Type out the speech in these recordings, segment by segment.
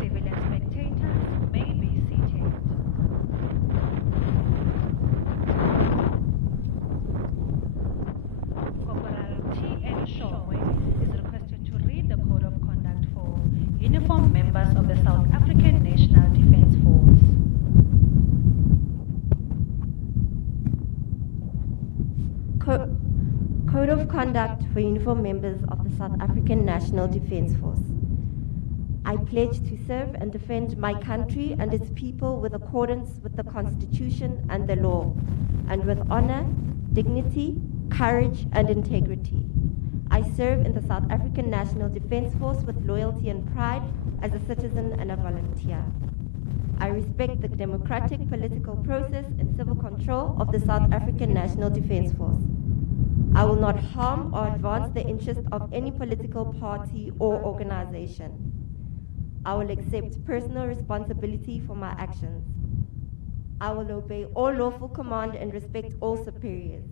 Civilian spectators may be seated. Corporal T.N. Shongwe is requested to read the Code of Conduct for uniformed members of the South African National Defence Force. Code of Conduct for uniformed members of the South African National Defence Force. I pledge to serve and defend my country and its people with accordance with the Constitution and the law, and with honor, dignity, courage, and integrity. I serve in the South African National Defence Force with loyalty and pride as a citizen and a volunteer. I respect the democratic political process and civil control of the South African National Defence Force. I will not harm or advance the interests of any political party or organization. I will accept personal responsibility for my actions. I will obey all lawful command and respect all superiors.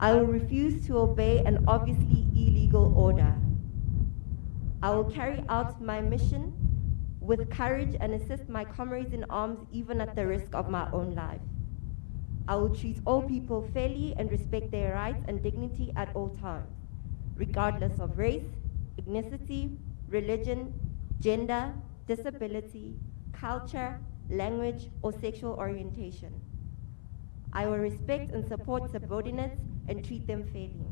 I will refuse to obey an obviously illegal order. I will carry out my mission with courage and assist my comrades in arms even at the risk of my own life. I will treat all people fairly and respect their rights and dignity at all times, regardless of race, ethnicity, religion, gender, disability, culture, language, or sexual orientation. I will respect and support subordinates and treat them fairly.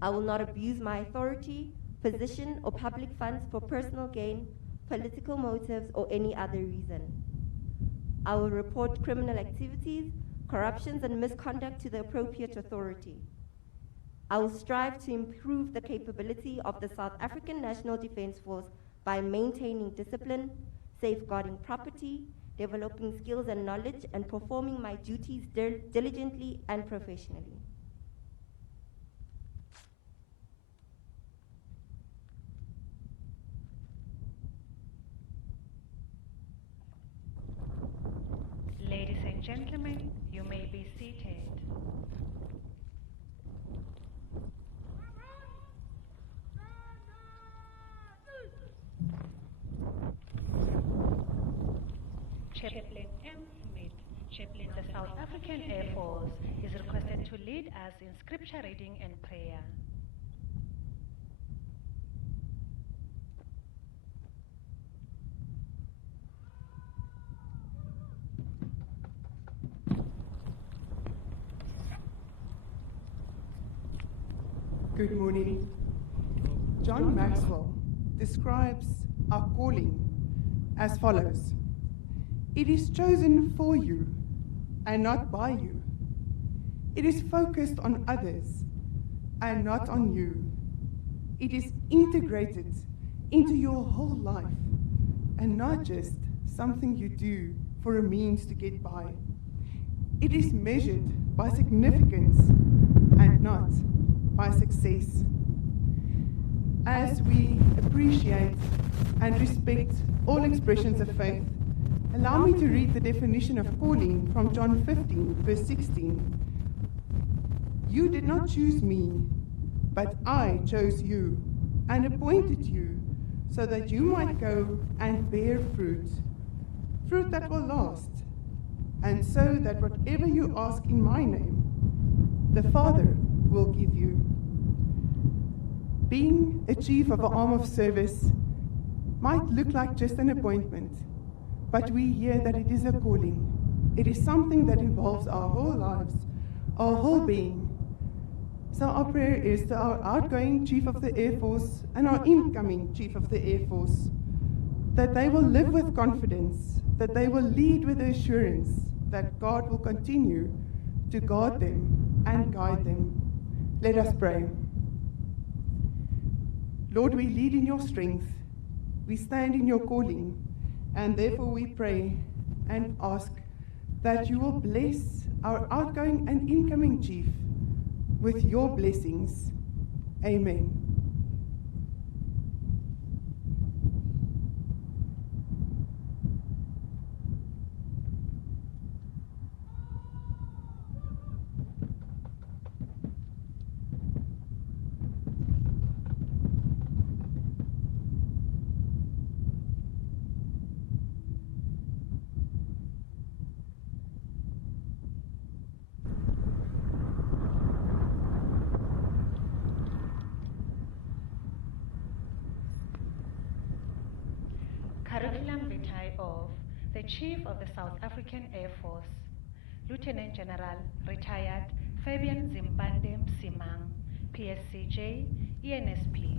I will not abuse my authority, position, or public funds for personal gain, political motives, or any other reason. I will report criminal activities, corruptions, and misconduct to the appropriate authority. I will strive to improve the capability of the South African National Defence Force by maintaining discipline, safeguarding property, developing skills and knowledge, and performing my duties diligently and professionally. Ladies and gentlemen, you may be seated. Chaplain M. Smith, Chaplain the South African Air Force, is requested to lead us in scripture reading and prayer. Good morning. John Maxwell describes our calling as follows. It is chosen for you and not by you. It is focused on others and not on you. It is integrated into your whole life and not just something you do for a means to get by. It is measured by significance and not by success. As we appreciate and respect all expressions of faith, allow me to read the definition of calling from John 15, verse 16. You did not choose me, but I chose you and appointed you so that you might go and bear fruit, fruit that will last, and so that whatever you ask in my name, the Father will give you. Being a chief of an arm of service might look like just an appointment, but we hear that it is a calling. It is something that involves our whole lives, our whole being. So our prayer is to our outgoing Chief of the Air Force and our incoming Chief of the Air Force, that they will live with confidence, that they will lead with the assurance that God will continue to guard them and guide them. Let us pray. Lord, we lead in your strength, we stand in your calling, and therefore we pray and ask that you will bless our outgoing and incoming chief with your blessings. Amen. curriculum vitae of the Chief of the South African Air Force, Lieutenant General retired Fabian Zimpande Msimang, PSCJ, ENSP.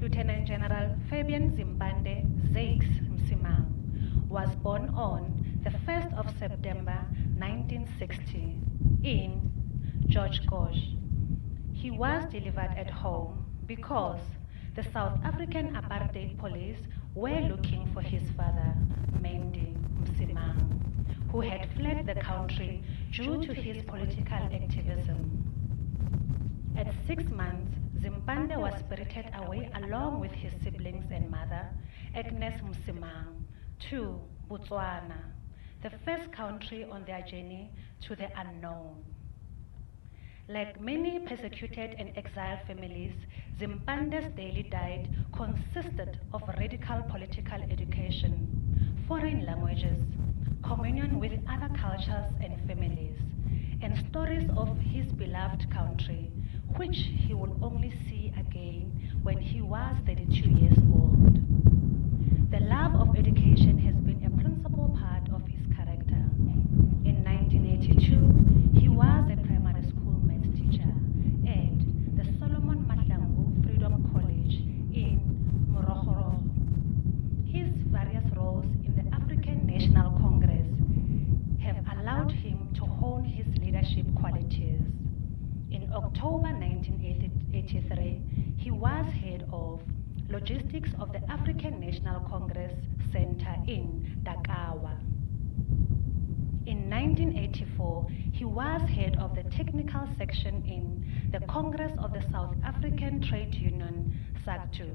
Lieutenant General Fabian Zimpande Zakes Msimang was born on the 1st of September 1960 in George Gosch. He was delivered at home because the South African apartheid police were looking for his father, Mendy Msimang, who had fled the country due to his political activism. At 6 months, Zimpande was spirited away along with his siblings and mother, Agnes Msimang, to Botswana, the first country on their journey to the unknown. Like many persecuted and exiled families, Zimpande's daily diet consisted of radical political education, foreign languages, communion with other cultures and families, and stories of his beloved country, which he would only see again when he was 32 years old. The love of education has been a principal part of his character. In 1982, he was a primary school maths teacher at the Solomon Mahlangu Freedom College in Morogoro. His various roles in the African National Congress have allowed him to hone his leadership qualities. In October 1983, he was head of logistics of the African National Congress Center in Dakawa. In 1984, he was head of the technical section in the Congress of the South African Trade Union, SACTU.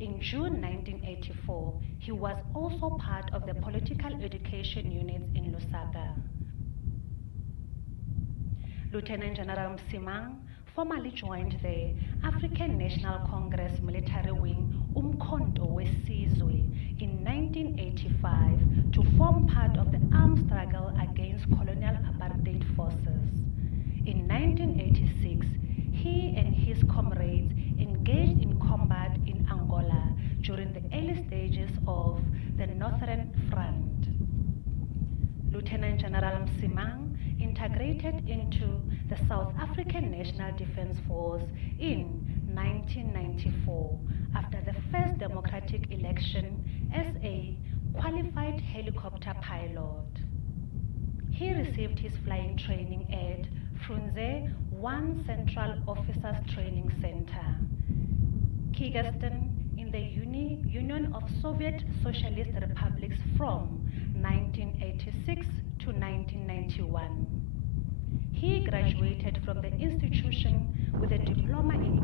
In June 1984, he was also part of the political education units in Lusaka. Lieutenant General Msimang formally joined the African National Congress military wing Umkhonto Wesizwe in 1985 to form part of the armed struggle against colonial apartheid forces. In 1986, he and his comrades engaged in combat in Angola during the early stages of the Northern Front. Lieutenant General Msimang integrated into the South African National Defence Force in 1994 after the first democratic election as a qualified helicopter pilot. He received his flying training at Frunze 1 Central Officers Training Center, Kyrgyzstan, in the Union of Soviet Socialist Republics from 1986 to 1991. He graduated from the institution with a diploma in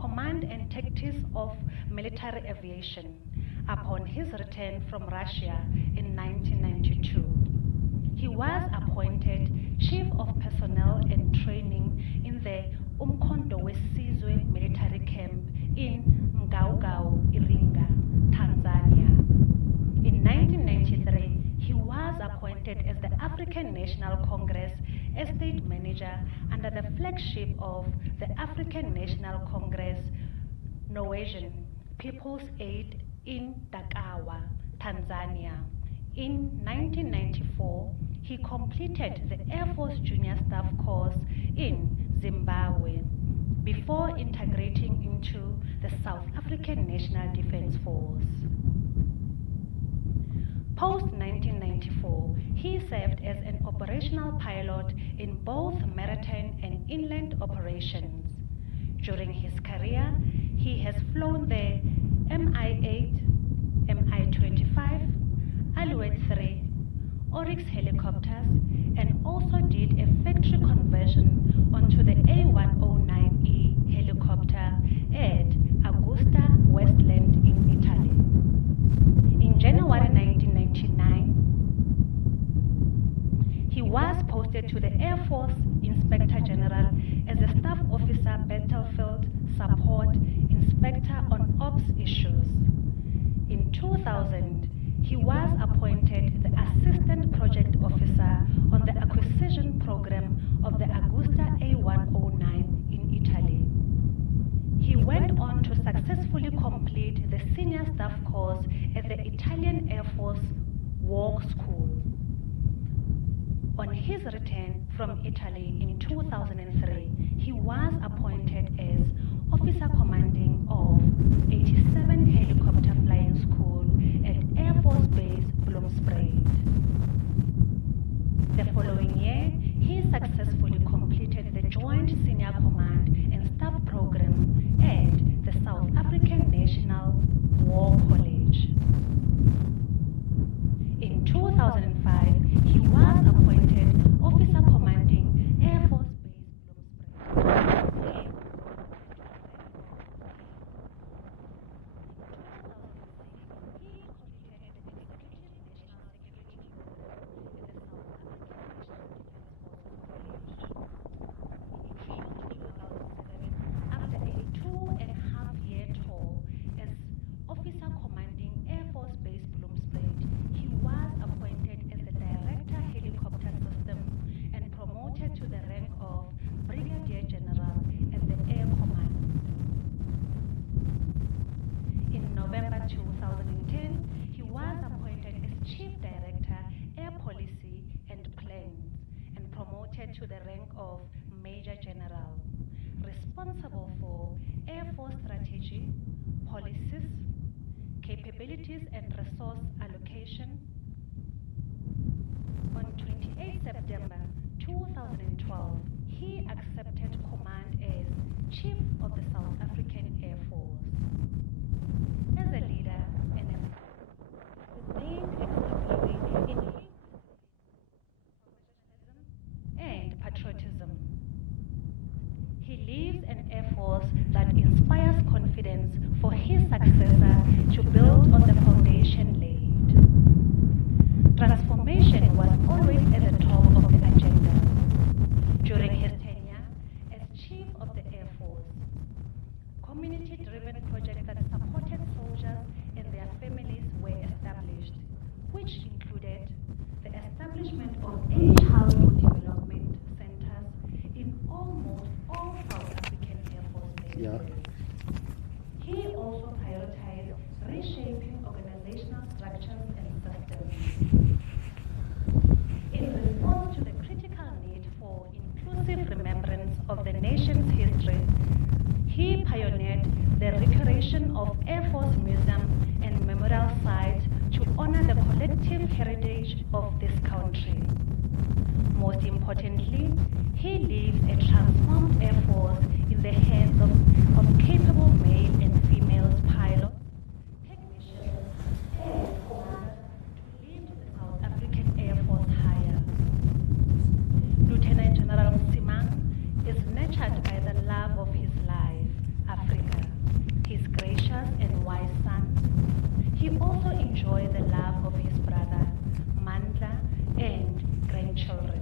command and tactics of military aviation upon his return from Russia in 1992. He was appointed Chief of Personnel and Training in the Umkhonto Wesizwe military camp in Ngauгау, Iringa, Tanzania. In 1993, he was appointed as the African National Congress Estate Manager under the flagship of the African National Congress Norwegian People's Aid in Dakawa, Tanzania. In 1994, he completed the Air Force Junior Staff Course in Zimbabwe before integrating into the South African National Defence Force. Post-1994, he served as an operational pilot in both maritime and inland operations. During his career, he has flown the Mi-8, Mi-25, Alouette 3, Oryx helicopters, and also did a factory conversion onto the A109E helicopter at Augusta Westland in Italy. In January 1999, he was posted to the Air Force Inspector General as a Staff Officer Battlefield Support Inspector on Ops Issues. In 2000, he was appointed the Assistant Project Officer on the acquisition program of the Augusta A109 in Italy. He went on to successfully complete the Senior staff course at the Italian Air Force War School. On his return from Italy in 2003, he was appointed as Officer Commanding of 87 Helicopter Flying School at Air Force Base Bloomsbury. The following year, he successfully completed the Joint Senior Command and Staff Program at the South African National War College. In 2005, he was appointed Officer Commanding Air Force Base Bloomsbury. After a 2.5-year tour as Officer Commanding Air Force Base Bloomsbury, he was appointed as the Director Helicopter System and promoted to the rank of Brigadier General at the Air Command. In November 2010, he was appointed as Chief Director, Air Policy and Plans and promoted to the rank of Major General, responsible for Air Force strategy, policies, capabilities and resource allocation. On 28 September 2012, he accepted command as Chief of the South African Air Force. As a leader and a sustained exemplary in his professionalism and patriotism. He leaves an Air Force that inspires confidence for his successor to build on the foundation laid. Transformation was always at the top of the agenda. During his tenure as Chief of the Air Force, community-driven projects that supported soldiers and their families were established, which included the establishment of 8 childhood development centers in almost all South African Air Force bases. Yeah. He also prioritized reshaping organizational structures and systems. In response to the critical need for inclusive remembrance of the nation's history, he pioneered the recreation of Air Force museums and memorial sites to honor the collective heritage of this country. Most importantly, he leaves a transformed Air Force in the hands of capable male and female pilots, technicians, and commanders to lead the South African Air Force higher. Lieutenant General Msimang is nurtured by the love of his life, Africa, his gracious and wise son. He also enjoys the love of his brother, Mandla, and grandchildren.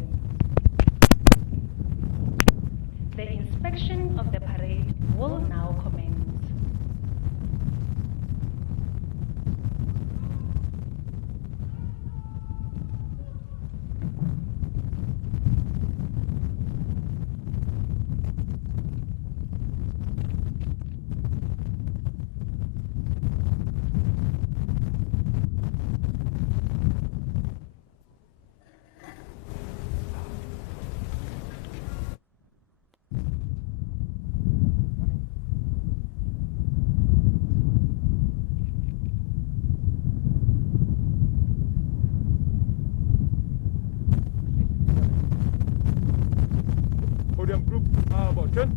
The inspection of the parade will now commence. Podium group, about 10.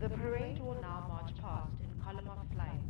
The parade will now march past in column of flight.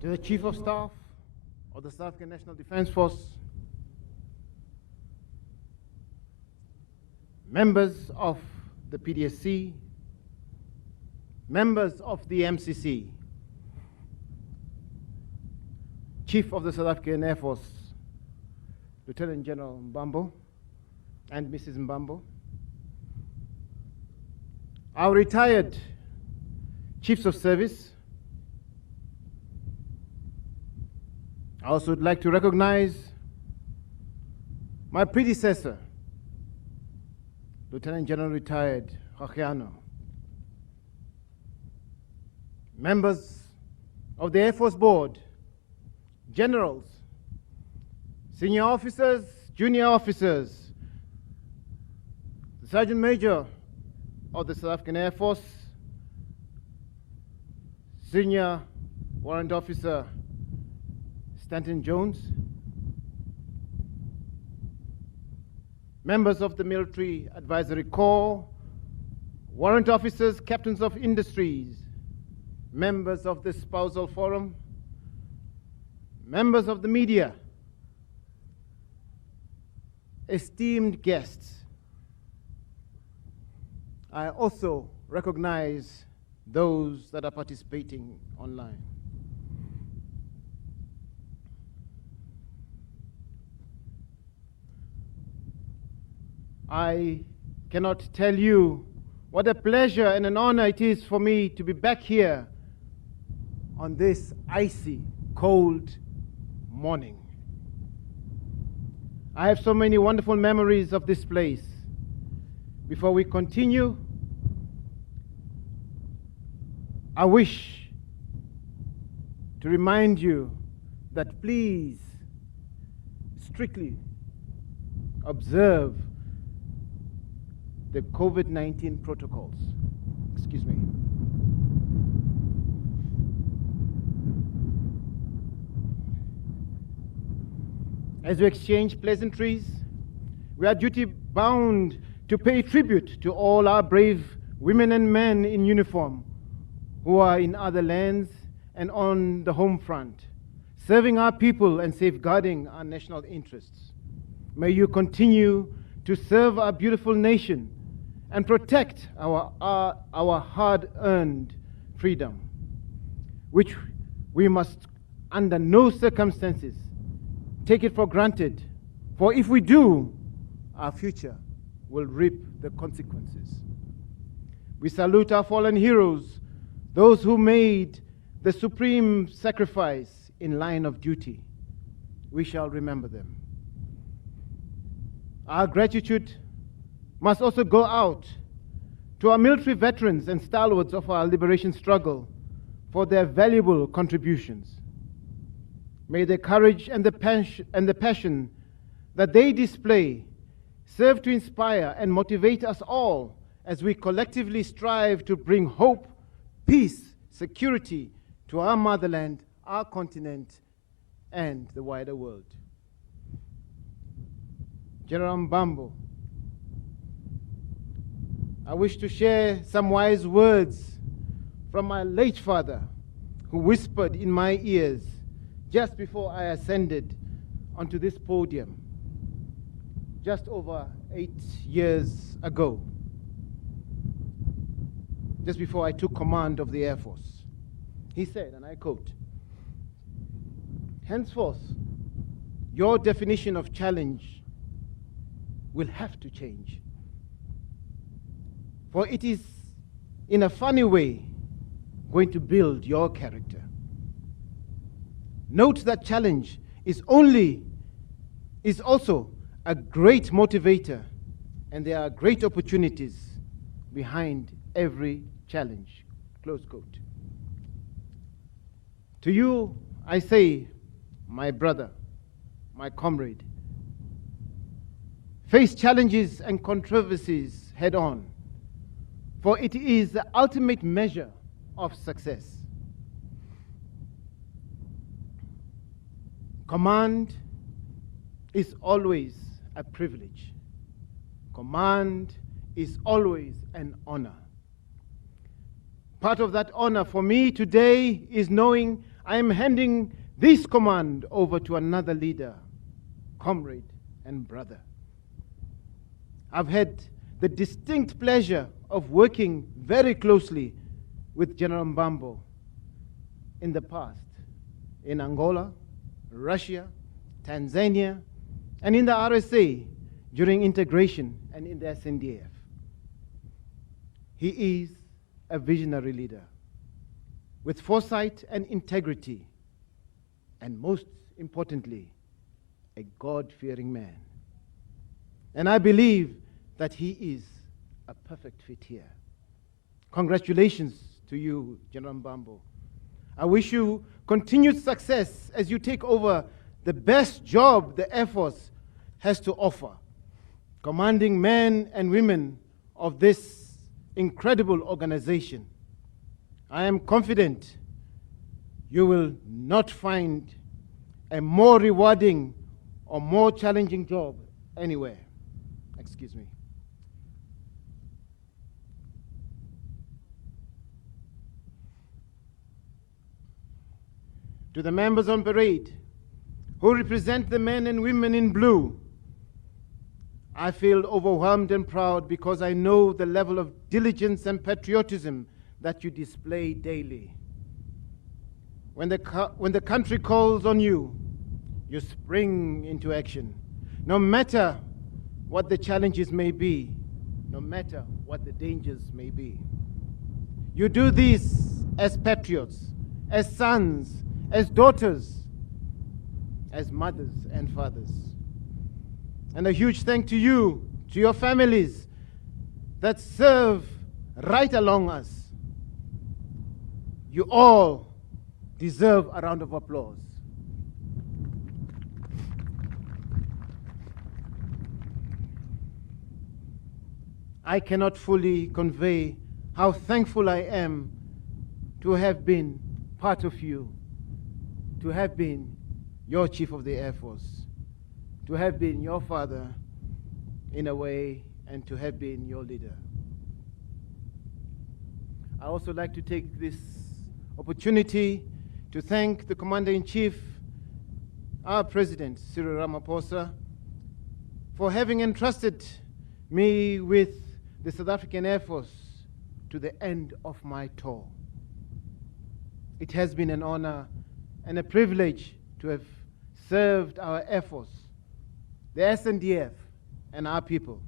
to the Chief of Staff of the South African National Defence Force, members of the PDSC, members of the MCC, Chief of the South African Air Force, Lieutenant General Mbambo and Mrs. Mbambo, our retired Chiefs of Service. I also would like to recognize my predecessor, Lieutenant General Retired Kgagiano, members of the Air Force Board, generals, senior officers, junior officers, the Sergeant Major of the South African Air Force, Senior Warrant Officer Stanton Jones, members of the Military Advisory Corps, warrant officers, captains of industries, members of the Spousal Forum, members of the media, esteemed guests. I also recognize those that are participating online. I cannot tell you what a pleasure and an honor it is for me to be back here on this icy, cold morning. I have so many wonderful memories of this place. Before we continue, I wish to remind you that please strictly observe the COVID-19 protocols. Excuse me. As we exchange pleasantries, we are duty-bound to pay tribute to all our brave women and men in uniform who are in other lands and on the home front, serving our people and safeguarding our national interests. May you continue to serve our beautiful nation and protect our hard-earned freedom, which we must, under no circumstances, take it for granted. For if we do, our future will reap the consequences. We salute our fallen heroes, those who made the supreme sacrifice in line of duty. We shall remember them. Our gratitude must also go out to our military veterans and stalwarts of our liberation struggle for their valuable contributions. May the courage and the passion that they display serve to inspire and motivate us all as we collectively strive to bring hope, peace, security to our motherland, our continent, and the wider world. General Mbambo, I wish to share some wise words from my late father, who whispered in my ears just before I ascended onto this podium, just over 8 years ago, just before I took command of the Air Force. He said, and I quote, "Henceforth, your definition of challenge will have to change. For it is, in a funny way, going to build your character. Note that challenge is also a great motivator, and there are great opportunities behind every challenge." Close quote. To you, I say, my brother, my comrade, face challenges and controversies head on, for it is the ultimate measure of success. Command is always a privilege. Command is always an honor. Part of that honor for me today is knowing I am handing this command over to another leader, comrade, and brother. I've had the distinct pleasure of working very closely with General Mbambo in the past, in Angola, Russia, Tanzania, and in the RSA during integration and in the SNDF. He is a visionary leader with foresight and integrity, and most importantly, a God-fearing man. And I believe that he is a perfect fit here. Congratulations to you, General Mbambo. I wish you continued success as you take over the best job the Air Force has to offer, commanding men and women of this incredible organization. I am confident you will not find a more rewarding or more challenging job anywhere. Excuse me. To the members on parade who represent the men and women in blue, I feel overwhelmed and proud because I know the level of diligence and patriotism that you display daily. When the country calls on you, you spring into action, no matter what the challenges may be, no matter what the dangers may be. You do this as patriots, as sons, as daughters, as mothers and fathers. And a huge thank to you, to your families that serve right along us. You all deserve a round of applause. I cannot fully convey how thankful I am to have been part of you, to have been your Chief of the Air Force, to have been your father in a way, and to have been your leader. I also like to take this opportunity to thank the Commander-in-Chief, our President, Cyril Ramaphosa, for having entrusted me with the South African Air Force to the end of my tour. It has been an honor and a privilege to have served our Air Force, the SNDF, and our people.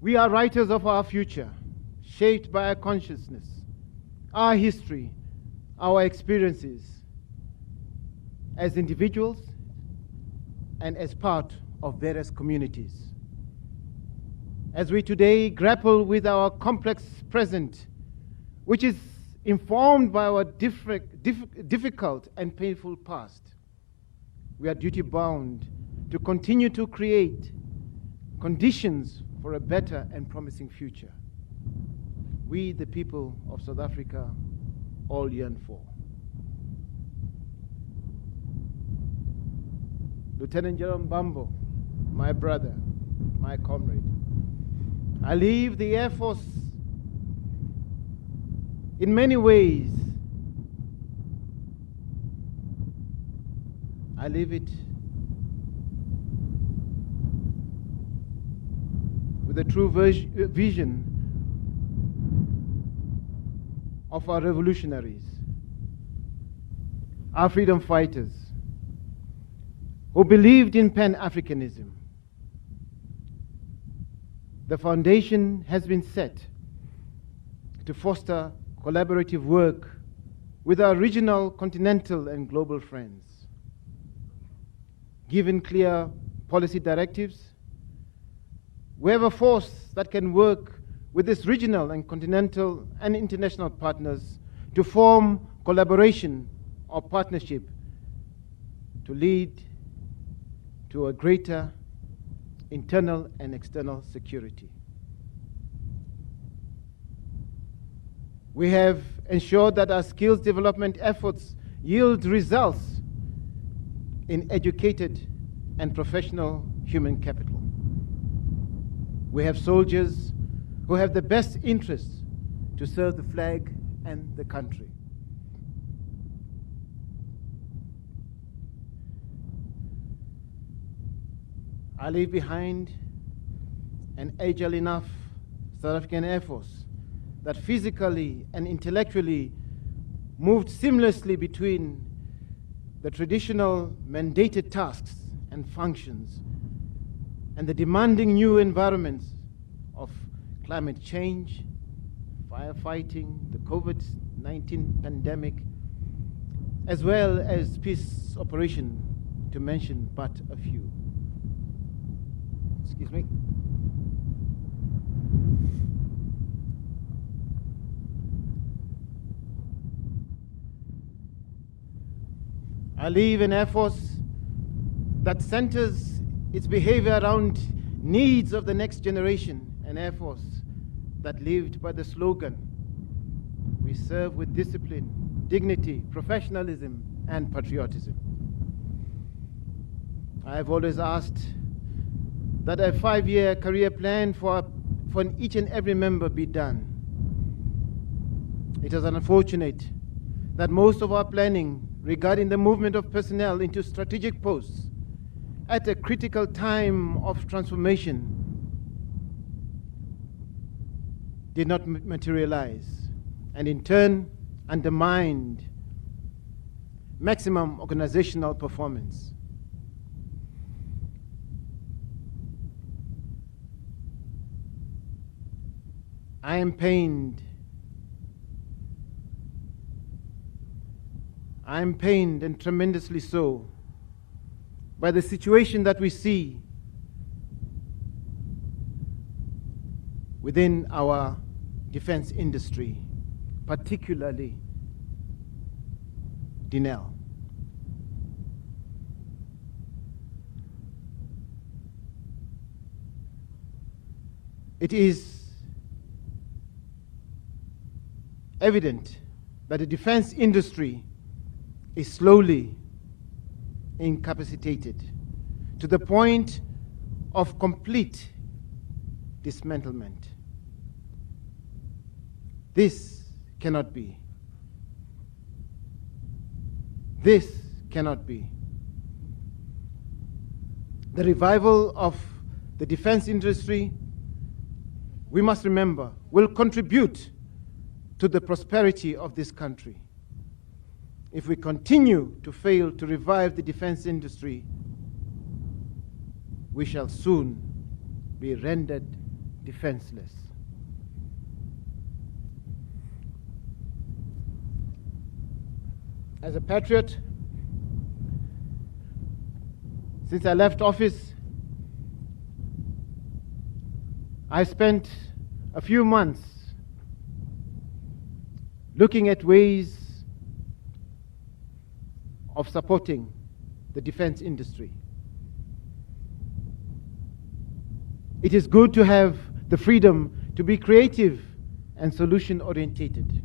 We are writers of our future, shaped by our consciousness, our history, our experiences as individuals and as part of various communities. As we today grapple with our complex present, which is informed by our difficult and painful past, we are duty-bound to continue to create conditions for a better and promising future we, the people of South Africa, all yearn for. Lieutenant General Mbambo, my brother, my comrade, I leave the Air Force in many ways. I leave it with a true vision of our revolutionaries, our freedom fighters, who believed in Pan-Africanism. The foundation has been set to foster collaborative work with our regional, continental, and global friends. Given clear policy directives, we have a force that can work with its regional and continental and international partners to form collaboration or partnership to lead to a greater internal and external security. We have ensured that our skills development efforts yield results in educated and professional human capital. We have soldiers who have the best interests to serve the flag and the country. I leave behind an agile enough South African Air Force that physically and intellectually moved seamlessly between the traditional mandated tasks and functions and the demanding new environments of climate change, firefighting, the COVID-19 pandemic, as well as peace operation, to mention but a few. Excuse me. I leave an Air Force that centers its behavior around needs of the next generation, an Air Force that lived by the slogan, "We serve with discipline, dignity, professionalism, and patriotism." I have always asked that a 5-year career plan for each and every member be done. It is unfortunate that most of our planning regarding the movement of personnel into strategic posts at a critical time of transformation did not materialize, and in turn undermined maximum organizational performance. I am pained. I am pained, and tremendously so, by the situation that we see within our defense industry, particularly Denel. It is evident that the defense industry is slowly incapacitated to the point of complete dismantlement. This cannot be. This cannot be. The revival of the defense industry, we must remember, will contribute to the prosperity of this country. If we continue to fail to revive the defense industry, we shall soon be rendered defenseless. As a patriot, since I left office, I spent a few months looking at ways of supporting the defense industry. It is good to have the freedom to be creative and solution-orientated.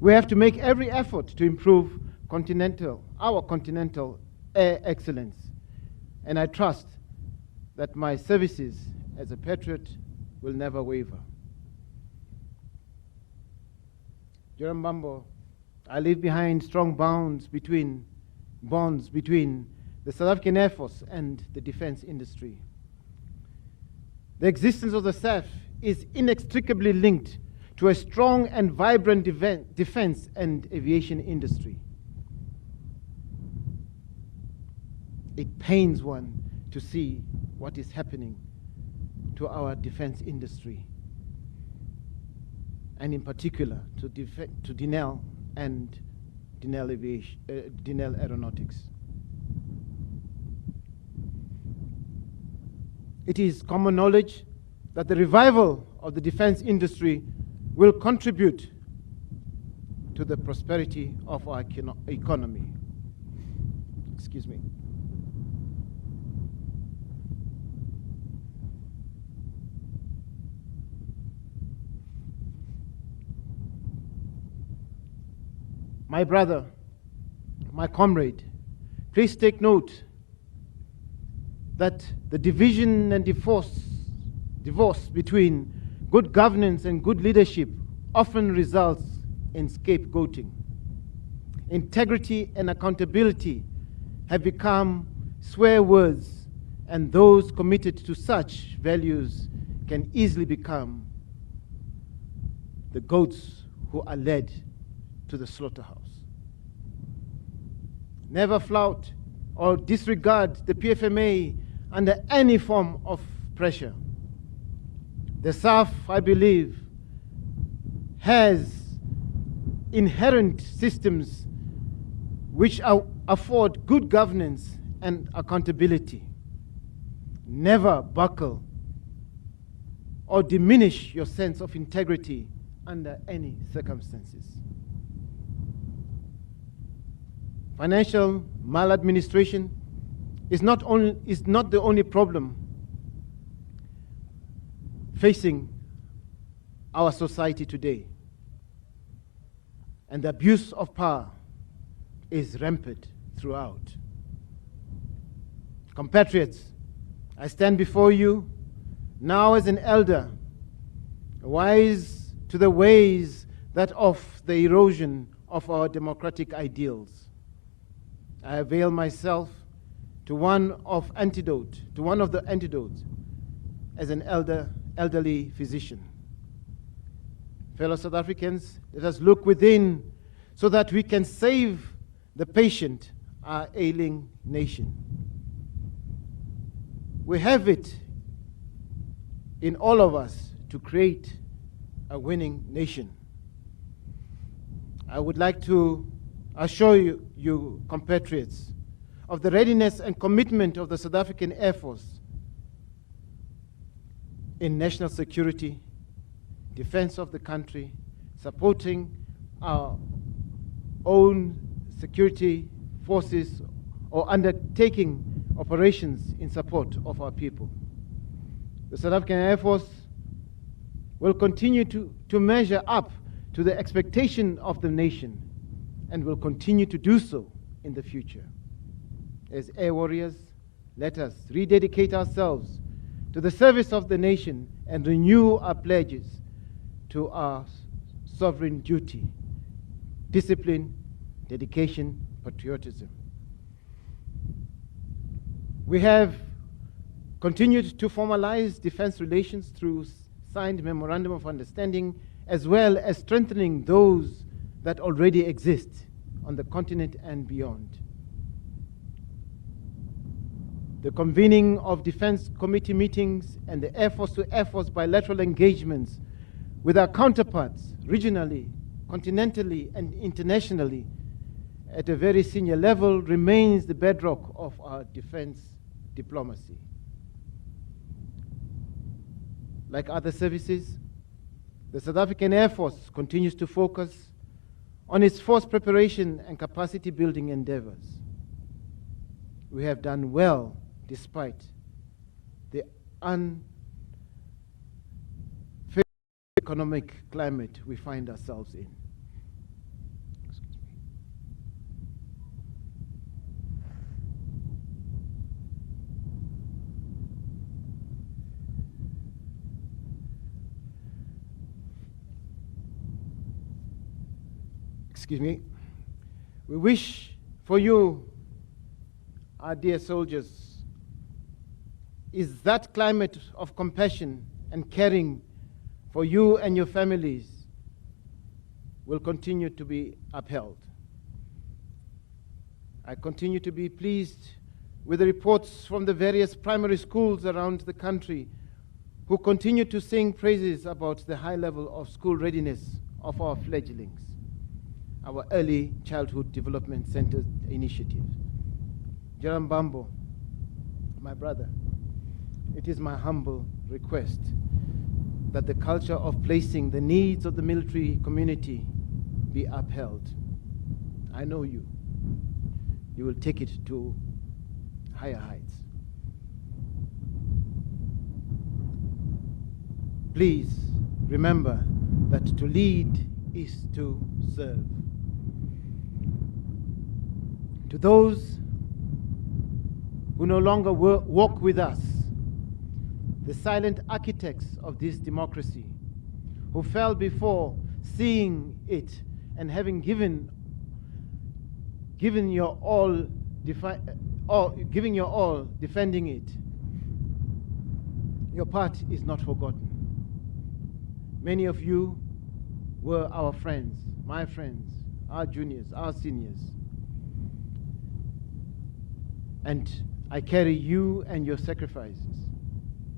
We have to make every effort to improve our continental air excellence, and I trust that my services as a patriot will never waver. Joram Bambo, I leave behind strong bonds between the South African Air Force and the defense industry. The existence of the SAF is inextricably linked to a strong and vibrant defense and aviation industry. It pains one to see what is happening to our defense industry, and in particular to Denel and Denel Aeronautics. It is common knowledge that the revival of the defense industry will contribute to the prosperity of our economy. Excuse me. My brother, my comrade, please take note that the division and divorce between good governance and good leadership often results in scapegoating. Integrity and accountability have become swear words and those committed to such values can easily become the goats who are led to the slaughterhouse. Never flout or disregard the PFMA under any form of pressure. The SAF, I believe, has inherent systems which afford good governance and accountability. Never buckle or diminish your sense of integrity under any circumstances. Financial maladministration is not the only problem facing our society today. And the abuse of power is rampant throughout. Compatriots, I stand before you now as an elder, wise to the ways that of the erosion of our democratic ideals. I avail myself to one of the antidotes as an elderly physician. Fellow South Africans, let us look within so that we can save the patient, our ailing nation. We have it in all of us to create a winning nation. I would like to assure you compatriots, of the readiness and commitment of the South African Air Force in national security, defense of the country, supporting our own security forces, or undertaking operations in support of our people. The South African Air Force will continue to measure up to the expectation of the nation and will continue to do so in the future. As air warriors, let us rededicate ourselves to the service of the nation and renew our pledges to our sovereign duty, discipline, dedication, patriotism. We have continued to formalize defense relations through signed memorandum of understanding, as well as strengthening those that already exist on the continent and beyond. The convening of defense committee meetings and the Air Force to Air Force bilateral engagements with our counterparts regionally, continentally, and internationally at a very senior level remains the bedrock of our defense diplomacy. Like other services, the South African Air Force continues to focus on its force preparation and capacity building endeavors. We have done well despite the unfavorable economic climate we find ourselves in. Excuse me. We wish for you, our dear soldiers, is that climate of compassion and caring for you and your families will continue to be upheld. I continue to be pleased with the reports from the various primary schools around the country who continue to sing praises about the high level of school readiness of our fledglings, our Early Childhood Development Center initiative. Jerome Bambo, my brother, it is my humble request that the culture of placing the needs of the military community be upheld. I know you. You will take it to higher heights. Please remember that to lead is to serve. To those who no longer walk with us, the silent architects of this democracy, who fell before seeing it and having given your all defending it, your part is not forgotten. Many of you were our friends, my friends, our juniors, our seniors. And I carry you and your sacrifices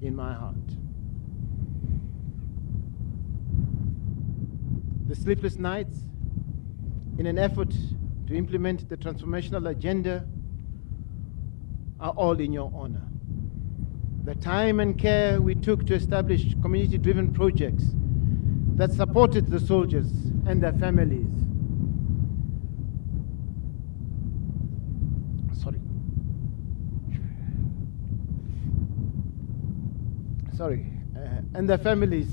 in my heart. The sleepless nights in an effort to implement the transformational agenda are all in your honor. The time and care we took to establish community-driven projects that supported the soldiers and their families. And their families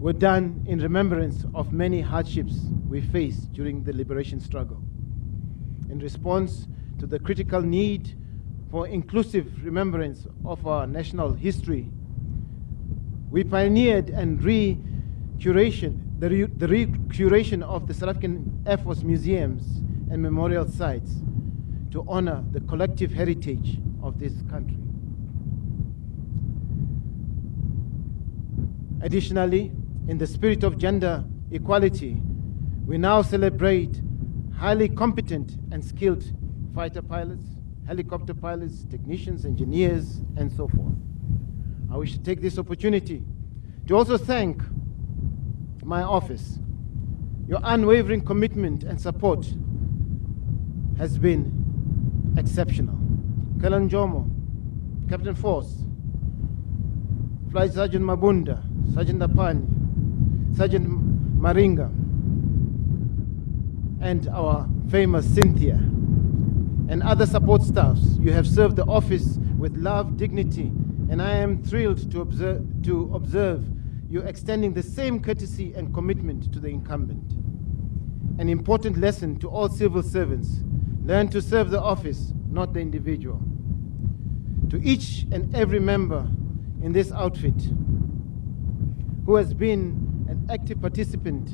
were done in remembrance of many hardships we faced during the liberation struggle. In response to the critical need for inclusive remembrance of our national history, we pioneered and the recuration of the South African Air Force museums and memorial sites to honor the collective heritage of this country. Additionally, in the spirit of gender equality, we now celebrate highly competent and skilled fighter pilots, helicopter pilots, technicians, engineers, and so forth. I wish to take this opportunity to also thank my office. Your unwavering commitment and support has been exceptional. Colonel Njomo, Captain Force, Flight Sergeant Mabunda, Sergeant Apani, Sergeant Maringa, and our famous Cynthia, and other support staffs. You have served the office with love, dignity, and I am thrilled to observe you extending the same courtesy and commitment to the incumbent. An important lesson to all civil servants: learn to serve the office, not the individual. To each and every member in this outfit who has been an active participant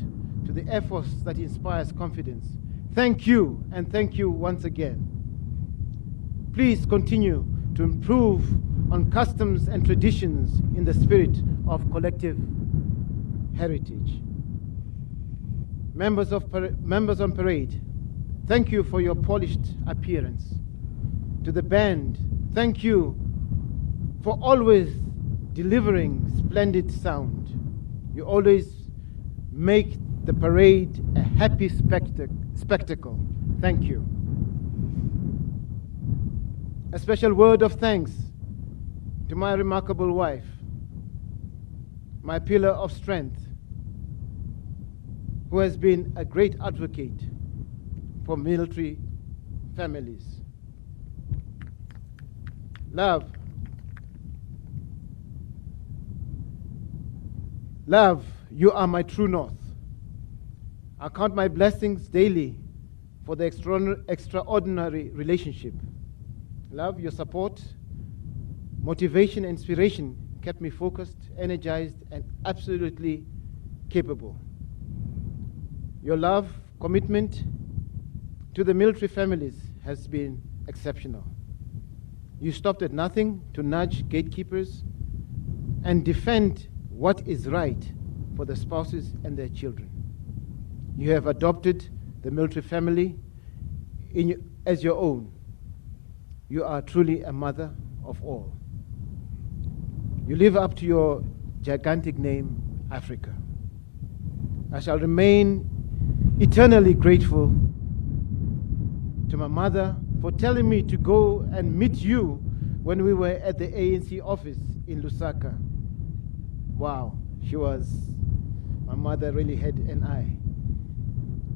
to the Air Force that inspires confidence, thank you, and thank you once again. Please continue to improve on customs and traditions in the spirit of collective heritage. Members on parade, thank you for your polished appearance. To the band, thank you for always delivering splendid sound. You always make the parade a happy spectacle. Thank you. A special word of thanks to my remarkable wife, my pillar of strength, who has been a great advocate for military families. Love, you are my true north. I count my blessings daily for the extraordinary relationship. Love, your support, motivation, and inspiration kept me focused, energized, and absolutely capable. Your love, commitment to the military families has been exceptional. You stopped at nothing to nudge gatekeepers and defend what is right for the spouses and their children. You have adopted the military family as your own. You are truly a mother of all. You live up to your gigantic name, Africa. I shall remain eternally grateful to my mother for telling me to go and meet you when we were at the ANC office in Lusaka. Wow, my mother really had an eye.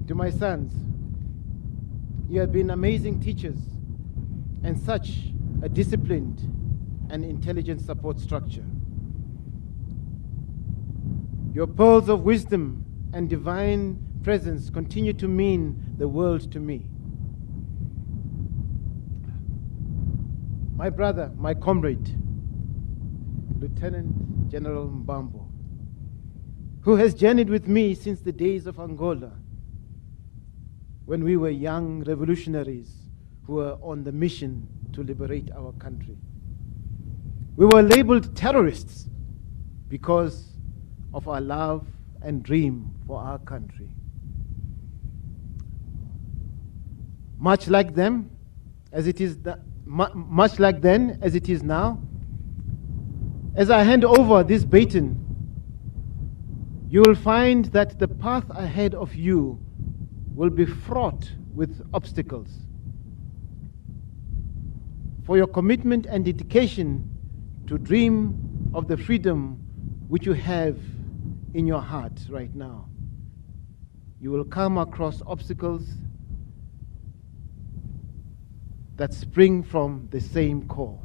To my sons, you have been amazing teachers and such a disciplined and intelligent support structure. Your pearls of wisdom and divine presence continue to mean the world to me. My brother, my comrade, Lieutenant General Mbambo, who has journeyed with me since the days of Angola, when we were young revolutionaries who were on the mission to liberate our country. We were labeled terrorists because of our love and dream for our country. Much like them, as it is much like then as it is now, as I hand over this baton, you will find that the path ahead of you will be fraught with obstacles. For your commitment and dedication to dream of the freedom which you have in your heart right now, you will come across obstacles that spring from the same core.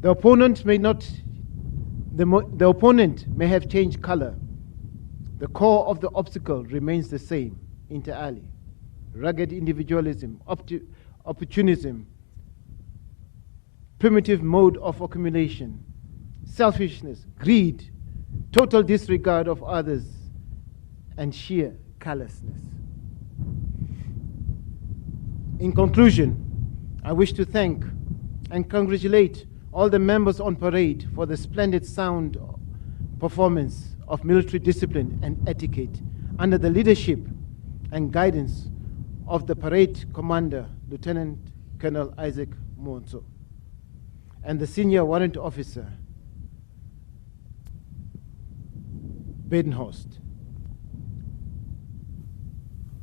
The opponent may have changed color. The core of the obstacle remains the same, inter alia: rugged individualism, opportunism, primitive mode of accumulation, selfishness, greed, total disregard of others, and sheer callousness. In conclusion, I wish to thank and congratulate all the members on parade for the splendid sound performance of military discipline and etiquette under the leadership and guidance of the parade commander, Lieutenant Colonel Isaac Monzo, and the senior warrant officer, Badenhorst.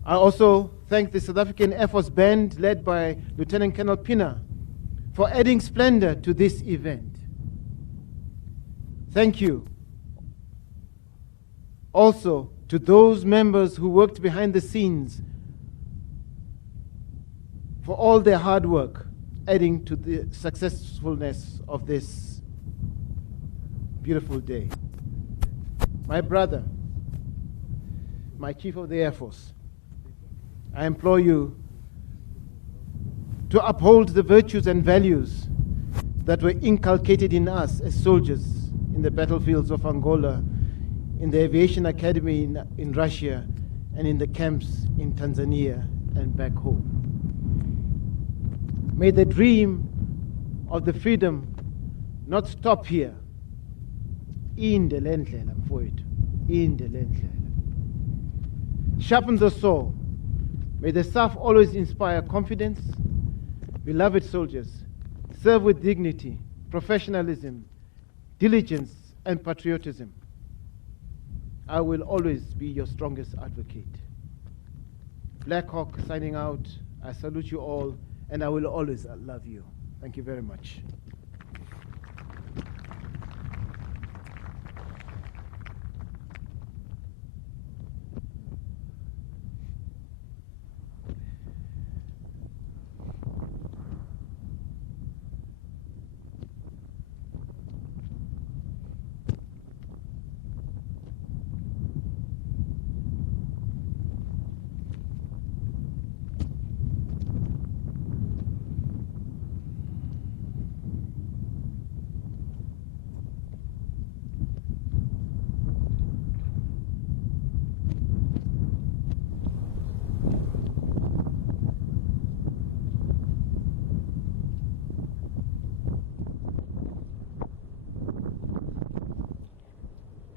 I also thank the South African Air Force Band led by Lieutenant Colonel Pina for adding splendor to this event. Thank you also to those members who worked behind the scenes for all their hard work, adding to the successfulness of this beautiful day. My brother, my Chief of the Air Force, I implore you to uphold the virtues and values that were inculcated in us as soldiers in the battlefields of Angola, in the aviation academy in Russia, and in the camps in Tanzania and back home. May the dream of the freedom not stop here. Inde le ndlela mfowethu, inde le ndlela. Sharpen the saw. May the staff always inspire confidence. Beloved soldiers, serve with dignity, professionalism, diligence, and patriotism. I will always be your strongest advocate. Black Hawk signing out. I salute you all, and I will always love you. Thank you very much.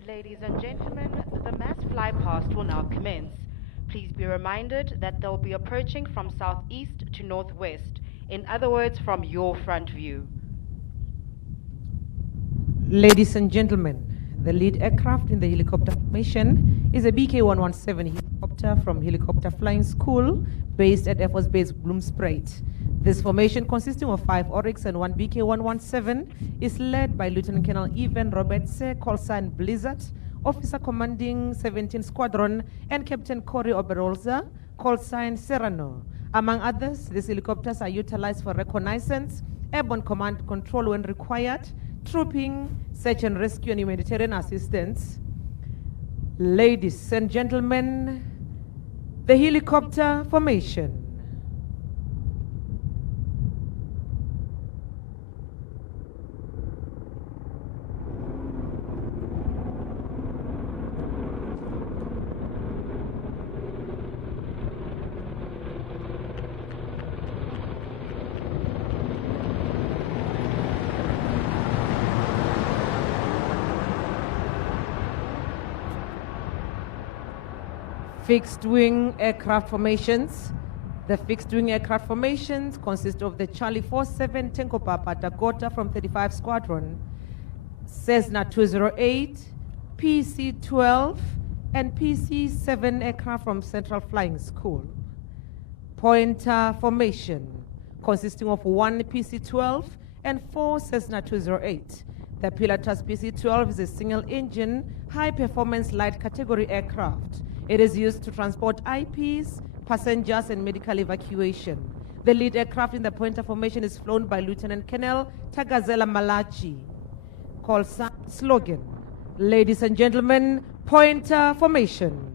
Ladies and gentlemen, the mass fly past will now commence. Please be reminded that they'll be approaching from southeast to northwest, in other words, from your front view. Ladies and gentlemen, the lead aircraft in the helicopter formation is a BK-117 helicopter from Helicopter Flying School based at Air Force Base Bloomspruit. This formation, consisting of 5 Oryx and 1 BK-117, is led by Lieutenant Colonel Ivan Robertse, call sign Blizzard, Officer Commanding 17th Squadron, and Captain Corey Oberolza, call sign Serrano. Among others, these helicopters are utilized for reconnaissance, airborne command control when required, trooping, search and rescue, and humanitarian assistance. Ladies and gentlemen, the helicopter formation. Fixed wing aircraft formations. The fixed wing aircraft formations consist of the Charlie 47 Tango Papa Dakota from 35 Squadron, Cessna 208, PC-12, and PC-7 aircraft from Central Flying School. Pointer formation consisting of 1 PC-12 and 4 Cessna 208. The Pilatus PC-12 is a single-engine, high-performance light category aircraft. It is used to transport IPs, passengers, and medical evacuation. The lead aircraft in the pointer formation is flown by Lieutenant Colonel Tagazela Malachi. Call slogan, ladies and gentlemen, pointer formation.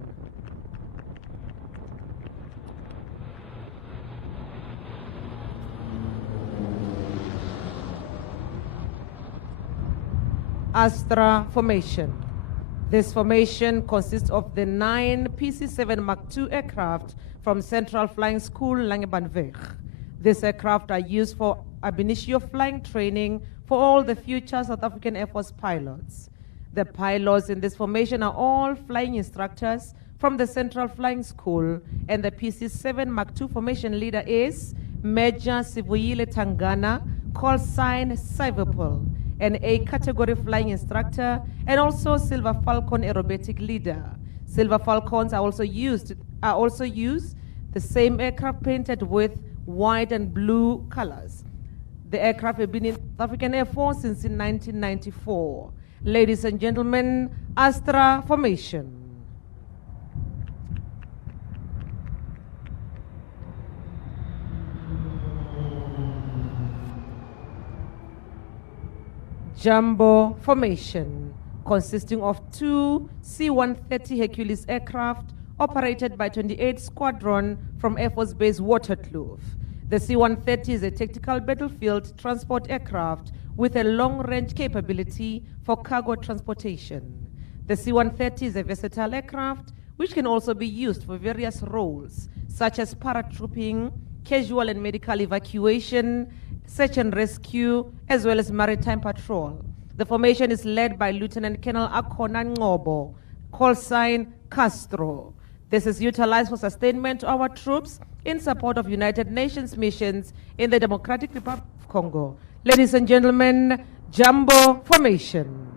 Astra formation. This formation consists of the 9 PC-7 Mark II aircraft from Central Flying School, Langebanweg. These aircraft are used for ab initio flying training for all the future South African Air Force pilots. The pilots in this formation are all flying instructors from the Central Flying School, and the PC-7 Mark II formation leader is Major Sivuyile Tangana, call sign Cyberpol, an A category flying instructor, and also Silver Falcon aerobatic leader. Silver Falcons are also used the same aircraft painted with white and blue colors. The aircraft have been in the African Air Force since 1994. Ladies and gentlemen, Astra formation. Jumbo formation, consisting of 2 C-130 Hercules aircraft operated by 28th Squadron from Air Force Base Waterkloof. The C-130 is a tactical battlefield transport aircraft with a long-range capability for cargo transportation. The C-130 is a versatile aircraft which can also be used for various roles, such as paratrooping, casual and medical evacuation, search and rescue, as well as maritime patrol. The formation is led by Lieutenant Colonel Akona Ngobo, call sign Castro. This is utilized for sustainment of our troops in support of United Nations missions in the Democratic Republic of Congo. Ladies and gentlemen, Jumbo formation.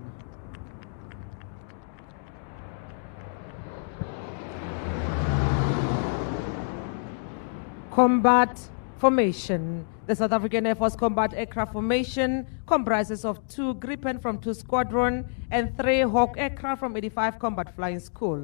Combat formation. The South African Air Force Combat Aircraft Formation comprises of 2 Gripen from 2 Squadron and 3 Hawk aircraft from 85 Combat Flying School.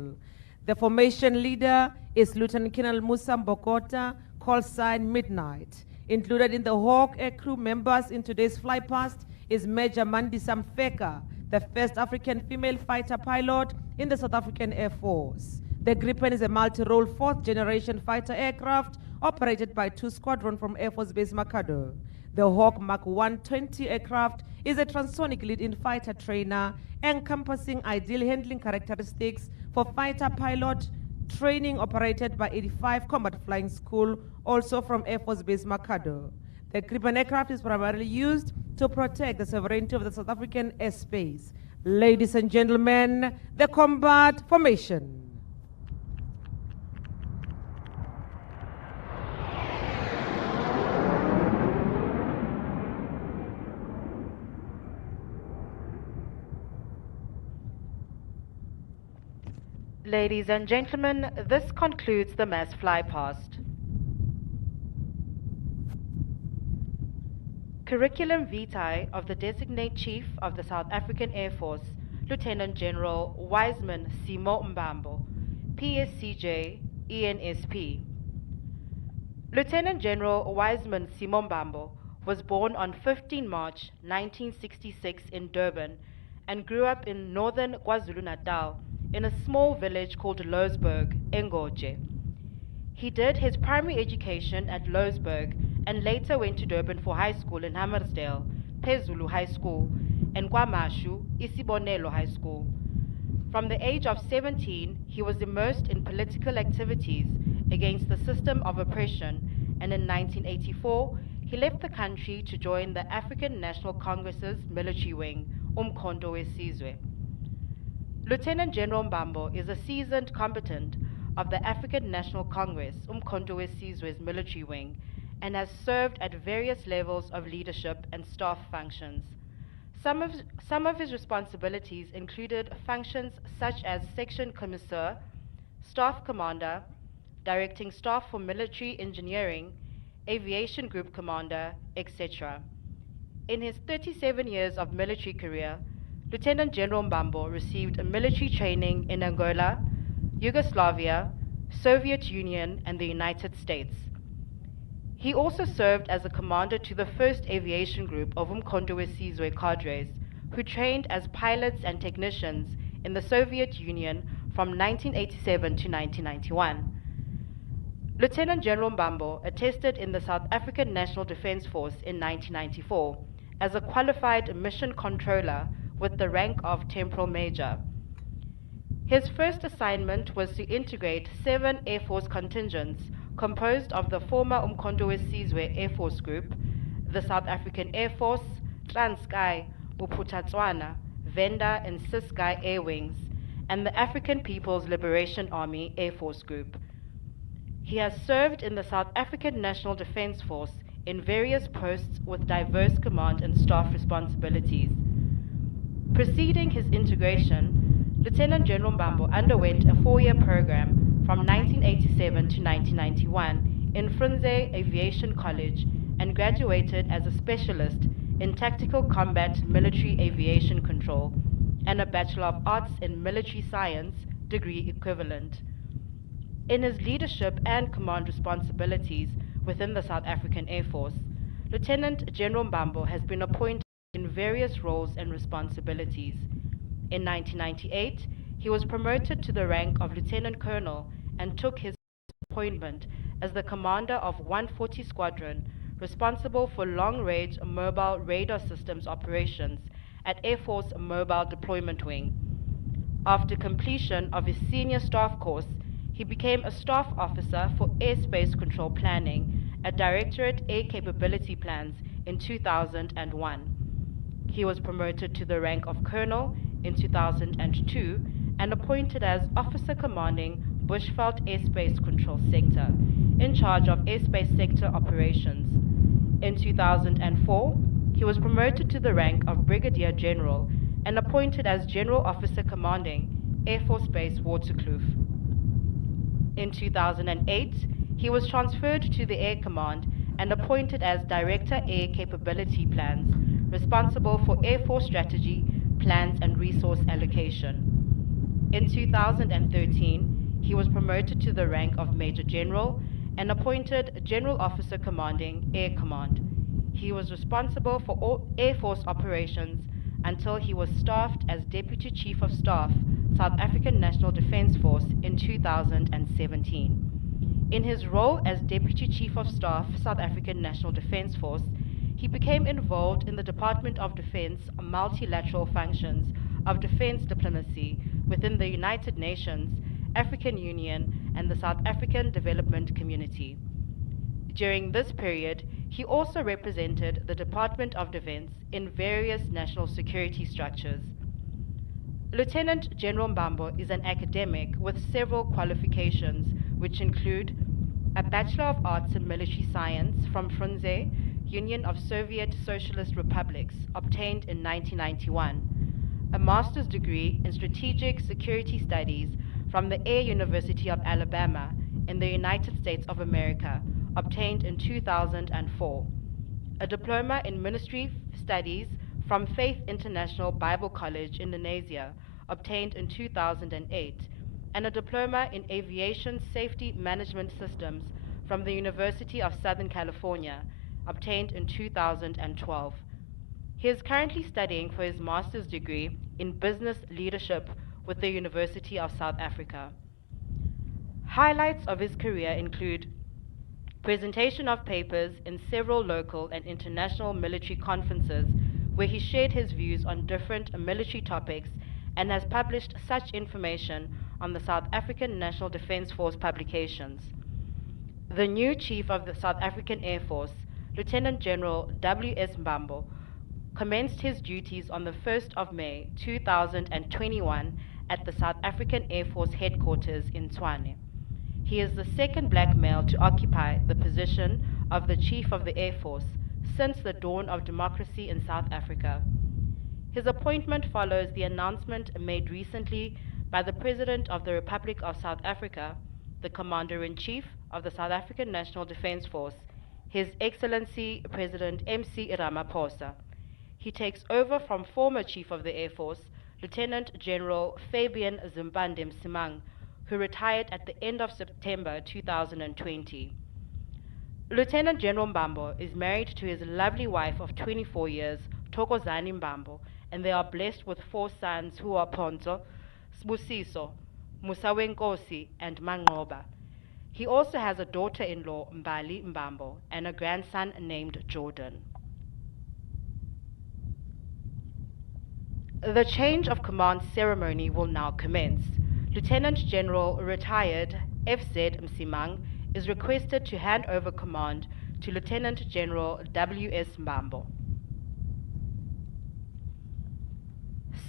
The formation leader is Lieutenant Colonel Musa Mbokota, call sign Midnight. Included in the Hawk aircrew members in today's flypast is Major Mandisa Mfeka, the first African female fighter pilot in the South African Air Force. The Gripen is a multi-role 4th-generation fighter aircraft operated by 2 Squadron from Air Force Base Makado. The Hawk Mark 120 aircraft is a transonic lead-in fighter trainer encompassing ideal handling characteristics for fighter pilot training operated by 85 Combat Flying School, also from Air Force Base Makado. The Gripen aircraft is primarily used to protect the sovereignty of the South African airspace. Ladies and gentlemen, the combat formation. Ladies and gentlemen, this concludes the mass flypast. Curriculum vitae of the Designate Chief of the South African Air Force, Lieutenant General Wiseman Simo Mbambo, PSCJ, ENSP. Lieutenant General Wiseman Simo Mbambo was born on 15 March 1966 in Durban and grew up in northern KwaZulu-Natal in a small village called Louwsburg, Engoje. He did his primary education at Louwsburg and later went to Durban for high school in Hammersdale, Phezulu High School, and KwaMashu, Isibonelo High School. From the age of 17, he was immersed in political activities against the system of oppression, and in 1984, he left the country to join the African National Congress's military wing, Umkhonto weSizwe. Lieutenant General Mbambo is a seasoned combatant of the African National Congress, Umkhonto weSizwe's military wing, and has served at various levels of leadership and staff functions. Some of his responsibilities included functions such as Section Commissar, Staff Commander, directing staff for military engineering, Aviation Group Commander, etc. In his 37 years of military career, Lieutenant General Mbambo received military training in Angola, Yugoslavia, Soviet Union, and the United States. He also served as a commander to the 1st Aviation Group of Umkhonto weSizwe cadres, who trained as pilots and technicians in the Soviet Union from 1987 to 1991. Lieutenant General Mbambo attested in the South African National Defence Force in 1994 as a qualified mission controller with the rank of Temporal Major. His first assignment was to integrate 7 Air Force contingents composed of the former Umkhonto weSizwe Air Force Group, the South African Air Force, Transkei, Bophuthatswana, Venda, and Ciskei Air Wings, and the African People's Liberation Army Air Force Group. He has served in the South African National Defence Force in various posts with diverse command and staff responsibilities. Preceding his integration, Lieutenant General Mbambo underwent a 4-year program from 1987 to 1991 in Frunze Aviation College and graduated as a specialist in Tactical Combat Military Aviation Control and a Bachelor of Arts in Military Science degree equivalent. In his leadership and command responsibilities within the South African Air Force, Lieutenant General Mbambo has been appointed in various roles and responsibilities. In 1998, he was promoted to the rank of Lieutenant Colonel and took his appointment as the commander of 140 Squadron, responsible for long-range mobile radar systems operations at Air Force Mobile Deployment Wing. After completion of his senior staff course, he became a staff officer for airspace control planning at Directorate Air Capability Plans in 2001. He was promoted to the rank of Colonel in 2002 and appointed as Officer Commanding Bushveld Airspace Control Sector, in charge of airspace sector operations. In 2004, he was promoted to the rank of Brigadier General and appointed as General Officer Commanding Air Force Base Waterkloof. In 2008, he was transferred to the Air Command and appointed as Director Air Capability Plans, responsible for Air Force strategy, plans, and resource allocation. In 2013, he was promoted to the rank of Major General and appointed General Officer Commanding Air Command. He was responsible for all Air Force operations until he was staffed as Deputy Chief of Staff, South African National Defence Force in 2017. In his role as Deputy Chief of Staff, South African National Defence Force, he became involved in the Department of Defence multilateral functions of defence diplomacy within the United Nations, African Union, and the South African Development Community. During this period, he also represented the Department of Defence in various national security structures. Lieutenant General Mbambo is an academic with several qualifications, which include a Bachelor of Arts in Military Science from Frunze, Union of Soviet Socialist Republics, obtained in 1991, a master's degree in Strategic Security Studies from the Air University of Alabama in the United States of America, obtained in 2004, a diploma in Ministry Studies from Faith International Bible College, Indonesia, obtained in 2008, and a diploma in Aviation Safety Management Systems from the University of Southern California, obtained in 2012. He is currently studying for his master's degree in Business Leadership with the University of South Africa. Highlights of his career include presentation of papers in several local and international military conferences where he shared his views on different military topics and has published such information on the South African National Defence Force publications. The new Chief of the South African Air Force, Lieutenant General W.S. Mbambo, commenced his duties on the 1st of May 2021 at the South African Air Force Headquarters in Tshwane. He is the second black male to occupy the position of the Chief of the Air Force since the dawn of democracy in South Africa. His appointment follows the announcement made recently by the President of the Republic of South Africa, the Commander-in-Chief of the South African National Defence Force, His Excellency President MC Ramaphosa. He takes over from former Chief of the Air Force, Lieutenant General Fabian Zimpande Msimang, who retired at the end of September 2020. Lieutenant General Mbambo is married to his lovely wife of 24 years, Thokozani Mbambo, and they are blessed with 4 sons who are Ponzo, Sbusiso, Musawenkosi, and Mangoba. He also has a daughter-in-law, Mbali Mbambo, and a grandson named Jordan. The change of command ceremony will now commence. Lieutenant General retired FZ Msimang is requested to hand over command to Lieutenant General W.S. Mbambo.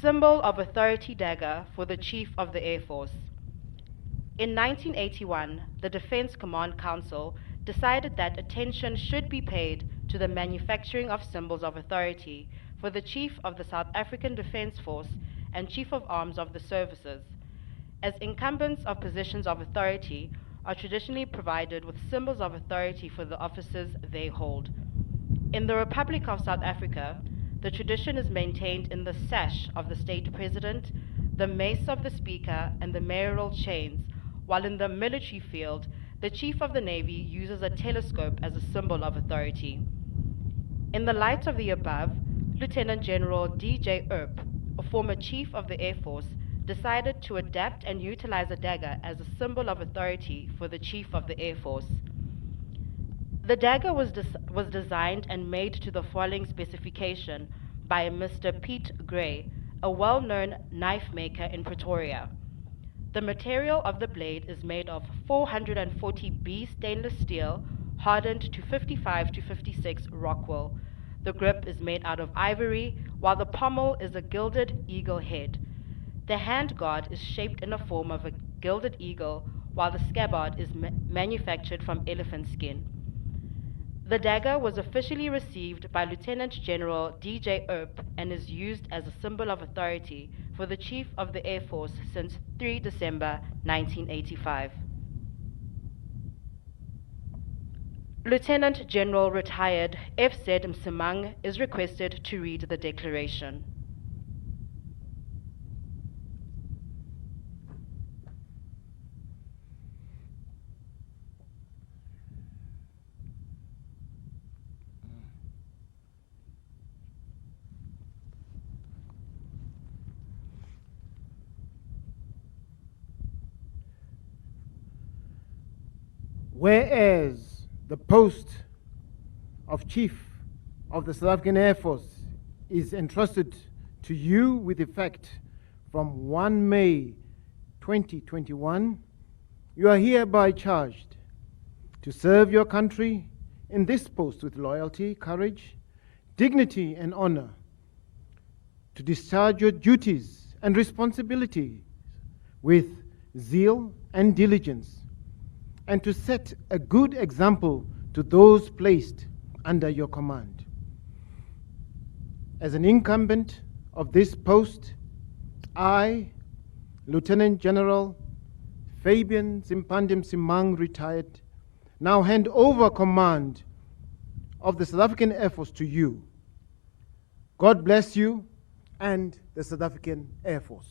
Symbol of Authority dagger for the Chief of the Air Force. In 1981, the Defense Command Council decided that attention should be paid to the manufacturing of symbols of authority for the Chief of the South African Defence Force and Chief of Arms of the Services, as incumbents of positions of authority are traditionally provided with symbols of authority for the offices they hold. In the Republic of South Africa, the tradition is maintained in the sash of the state president, the mace of the speaker, and the mayoral chains, while in the military field, the Chief of the Navy uses a telescope as a symbol of authority. In the light of the above, Lieutenant General D.J. Earp, a former Chief of the Air Force, decided to adapt and utilize a dagger as a symbol of authority for the Chief of the Air Force. The dagger was designed and made to the following specification by Mr. Pete Gray, a well-known knife maker in Pretoria. The material of the blade is made of 440B stainless steel, hardened to 55 to 56 Rockwell. The grip is made out of ivory, while the pommel is a gilded eagle head. The handguard is shaped in a form of a gilded eagle, while the scabbard is manufactured from elephant skin. The dagger was officially received by Lieutenant General D.J. Earp and is used as a symbol of authority for the Chief of the Air Force since 3 December 1985. Lieutenant General retired F.Z. Msimang is requested to read the declaration. Whereas the post of Chief of the South African Air Force is entrusted to you with effect from 1 May 2021, you are hereby charged to serve your country in this post with loyalty, courage, dignity, and honor, to discharge your duties and responsibilities with zeal and diligence, and to set a good example to those placed under your command. As an incumbent of this post, I, Lieutenant General Fabian Zimpande Msimang, retired, now hand over command of the South African Air Force to you. God bless you and the South African Air Force.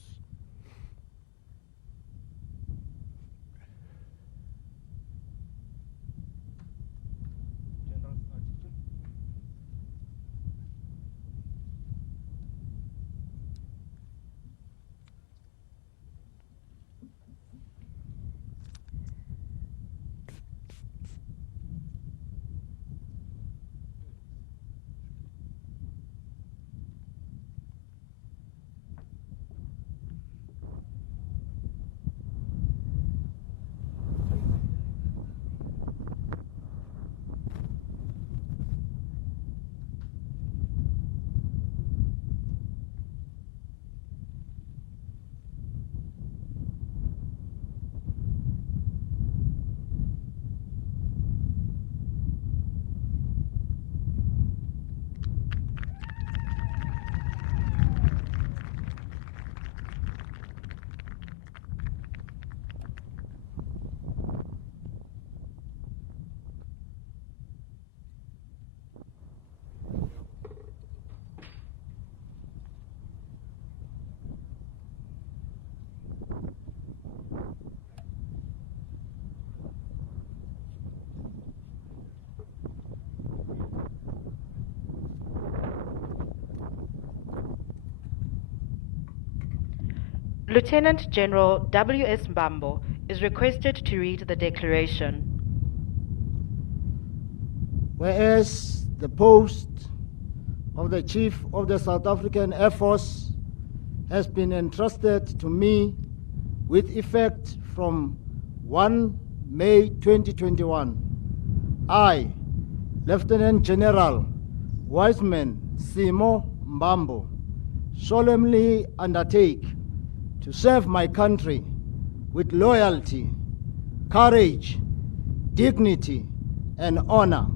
Lieutenant General W.S. Mbambo is requested to read the declaration. Whereas the post of the Chief of the South African Air Force has been entrusted to me with effect from 1 May 2021, I, Lieutenant General Wiseman Simo Mbambo, solemnly undertake to serve my country with loyalty, courage, dignity, and honor,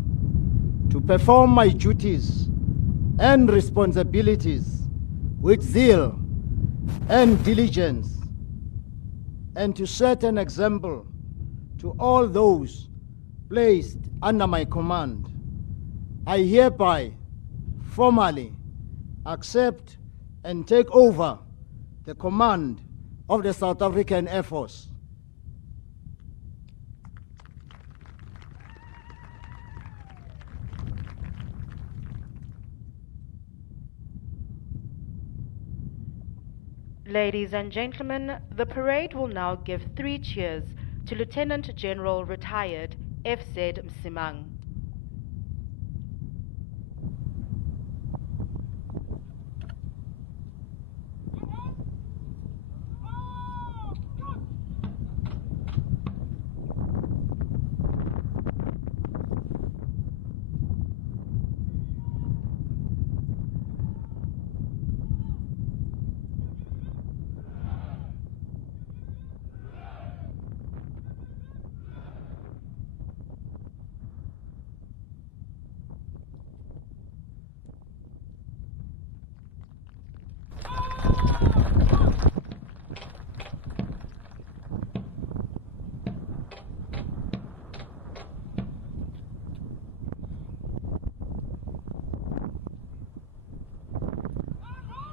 to perform my duties and responsibilities with zeal and diligence, and to set an example to all those placed under my command. I hereby formally accept and take over the command of the South African Air Force. Ladies and gentlemen, the parade will now give 3 cheers to Lieutenant General Retired F.Z. Msimang.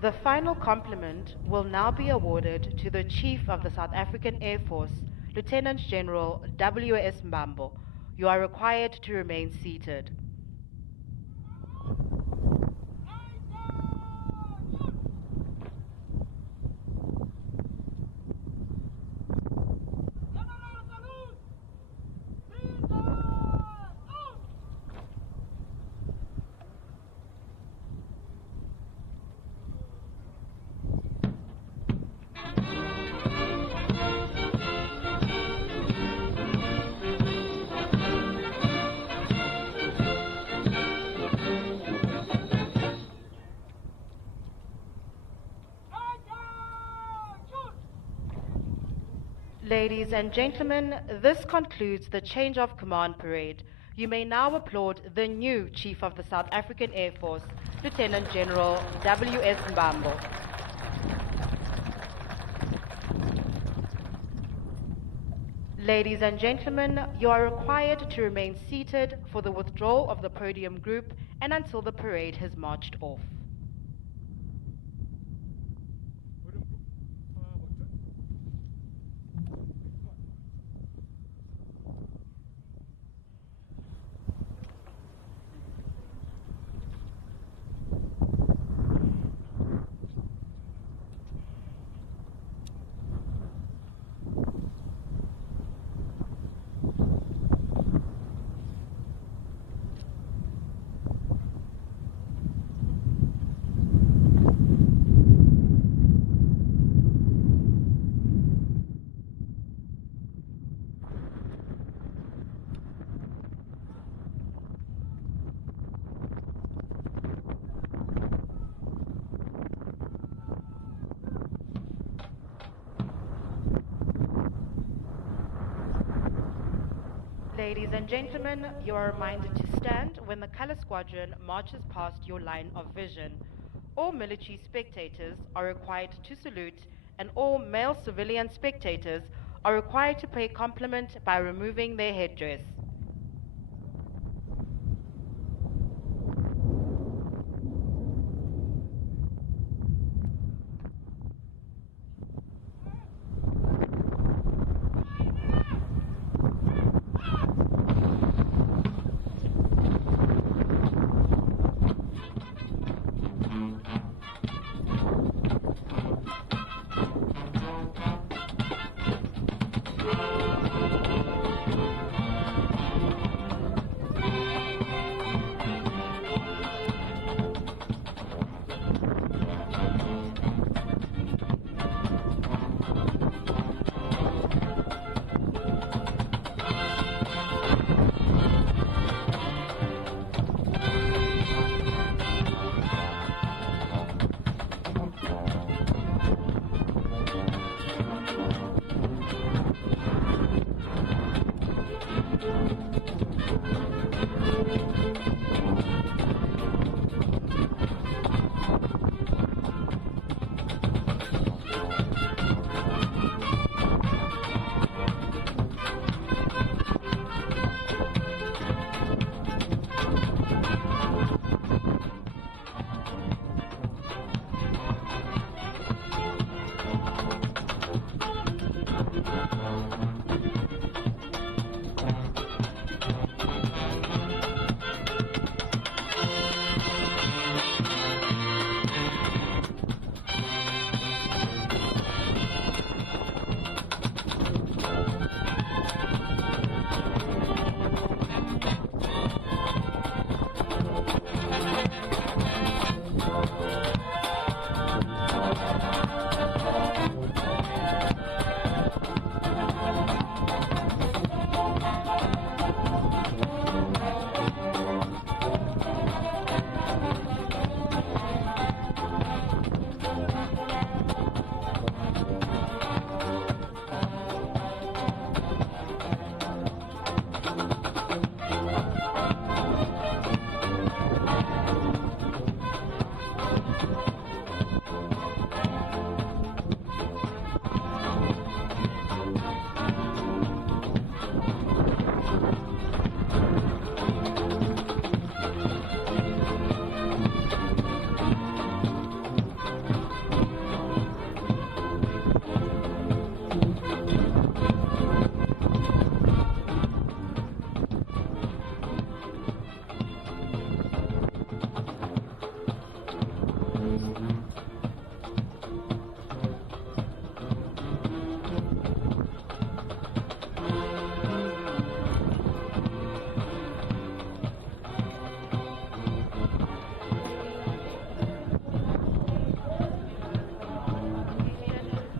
The final compliment will now be awarded to the Chief of the South African Air Force, Lieutenant General W.S. Mbambo. You are required to remain seated. Ladies and gentlemen, this concludes the change of command parade. You may now applaud the new Chief of the South African Air Force, Lieutenant General W.S. Mbambo. Ladies and gentlemen, you are required to remain seated for the withdrawal of the podium group and until the parade has marched off. Ladies and gentlemen, you are reminded to stand when the color squadron marches past your line of vision. All military spectators are required to salute, and all male civilian spectators are required to pay compliment by removing their headdress.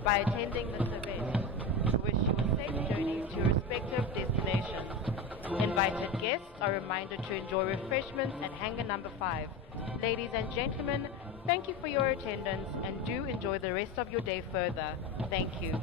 By attending this event, we wish you a safe journey to your respective destinations. Invited guests are reminded to enjoy refreshments at hangar number 5. Ladies and gentlemen, thank you for your attendance and do enjoy the rest of your day further. Thank you.